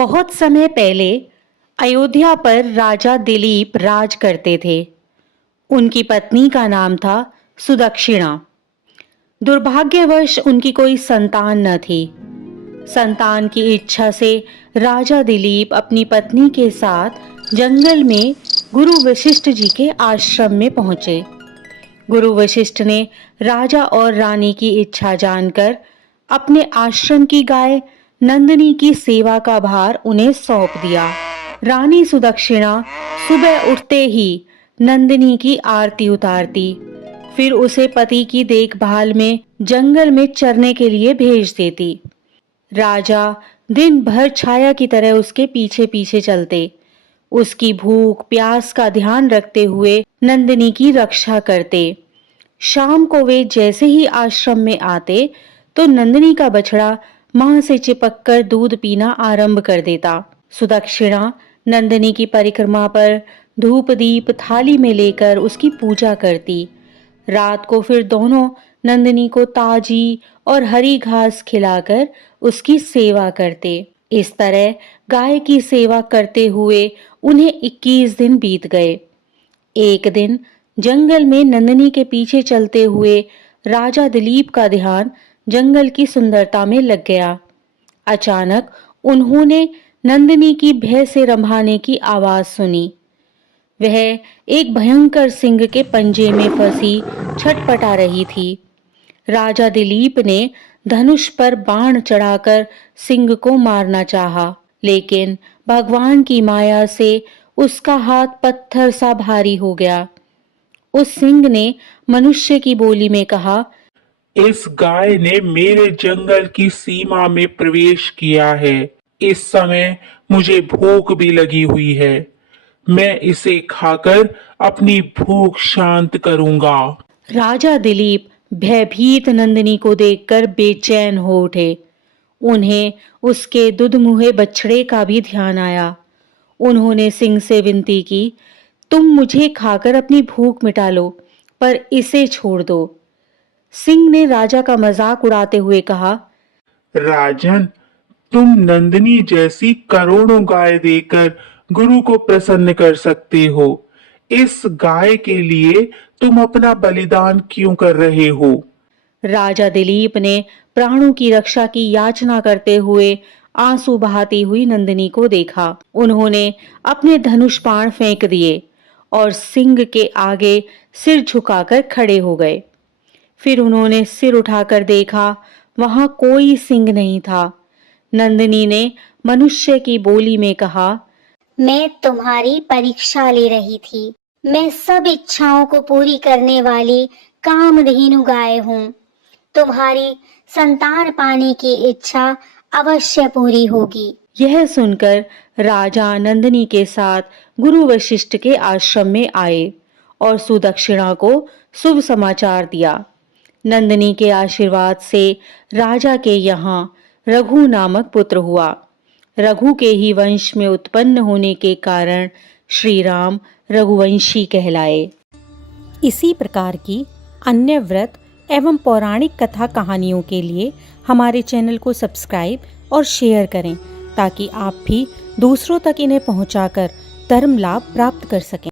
बहुत समय पहले अयोध्या पर राजा दिलीप राज करते थे। उनकी पत्नी का नाम था सुदक्षिणा। दुर्भाग्यवश उनकी कोई संतान न थी। संतान की इच्छा से राजा दिलीप अपनी पत्नी के साथ जंगल में गुरु वशिष्ठ जी के आश्रम में पहुंचे। गुरु वशिष्ठ ने राजा और रानी की इच्छा जानकर अपने आश्रम की गाय नंदिनी की सेवा का भार उन्हें सौंप दिया। रानी सुदक्षिणा सुबह उठते ही नंदिनी की आरती उतारती, फिर उसे पति की देखभाल में जंगल में चरने के लिए भेज देती। राजा दिन भर छाया की तरह उसके पीछे पीछे चलते, उसकी भूख प्यास का ध्यान रखते हुए नंदिनी की रक्षा करते। शाम को वे जैसे ही आश्रम में आते तो नंदिनी का बछड़ा मां से चिपककर दूध पीना आरंभ कर देता। सुदक्षिणा नंदिनी की परिक्रमा पर धूप दीप थाली में लेकर उसकी पूजा करती। रात को फिर दोनों नंदिनी को ताजी और हरी घास खिलाकर उसकी सेवा करते। इस तरह गाय की सेवा करते हुए उन्हें 21 दिन बीत गए। एक दिन जंगल में नंदिनी के पीछे चलते हुए राजा दिलीप का ध्यान जंगल की सुंदरता में लग गया। अचानक उन्होंने नंदिनी की भय से रंभाने की आवाज सुनी। वह एक भयंकर सिंह के पंजे में फंसी छटपटा रही थी। राजा दिलीप ने धनुष पर बाण चढ़ाकर सिंह को मारना चाहा, लेकिन भगवान की माया से उसका हाथ पत्थर सा भारी हो गया। उस सिंह ने मनुष्य की बोली में कहा, इस गाय ने मेरे जंगल की सीमा में प्रवेश किया है। इस समय मुझे भूख भी लगी हुई है। मैं इसे खाकर अपनी भूख शांत करूंगा। राजा दिलीप भयभीत नंदिनी को देखकर बेचैन हो उठे। उन्हें उसके दुधमुहे बछड़े का भी ध्यान आया। उन्होंने सिंह से विनती की, तुम मुझे खाकर अपनी भूख मिटा लो, पर इसे छोड़ दो। सिंह ने राजा का मजाक उड़ाते हुए कहा, राजन, तुम नंदिनी जैसी करोड़ों गाय देकर गुरु को प्रसन्न कर सकते हो। इस गाय के लिए तुम अपना बलिदान क्यों कर रहे हो? राजा दिलीप ने प्राणों की रक्षा की याचना करते हुए आंसू बहाती हुई नंदिनी को देखा। उन्होंने अपने धनुष बाण फेंक दिए और सिंह के आगे सिर झुकाकर खड़े हो गए। फिर उन्होंने सिर उठाकर देखा, वहां कोई सिंह नहीं था। नंदिनी ने मनुष्य की बोली में कहा, मैं तुम्हारी परीक्षा ले रही थी। मैं सब इच्छाओं को पूरी करने वाली कामधेनु गाय हूँ। तुम्हारी संतान पाने की इच्छा अवश्य पूरी होगी। यह सुनकर राजा नंदिनी के साथ गुरु वशिष्ठ के आश्रम में आए और सुदक्षिणा को शुभ समाचार दिया। नंदिनी के आशीर्वाद से राजा के यहाँ रघु नामक पुत्र हुआ। रघु के ही वंश में उत्पन्न होने के कारण श्री राम रघुवंशी कहलाए। इसी प्रकार की अन्य व्रत एवं पौराणिक कथा कहानियों के लिए हमारे चैनल को सब्सक्राइब और शेयर करें, ताकि आप भी दूसरों तक इन्हें पहुंचाकर धर्म लाभ प्राप्त कर सकें।